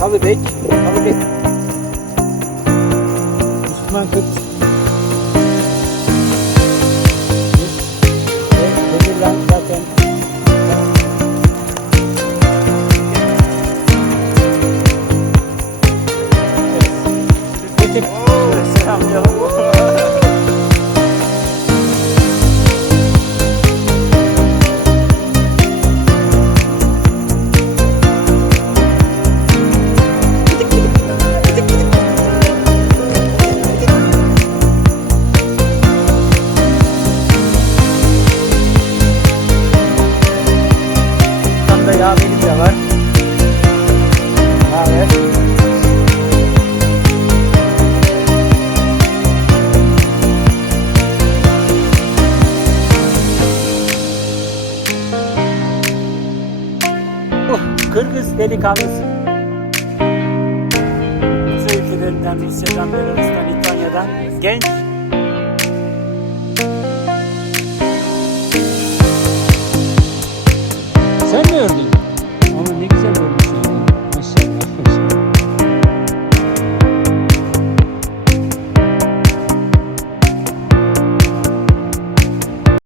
Tabi bek. Tabi bek. Müslüman kız. Demirden zaten Evet. Selam yavrum. Delikanlısın. Kuzey ülkelerinden, Rusya'dan, Belarus'tan, İtalya'dan genç. Sen mi ördün?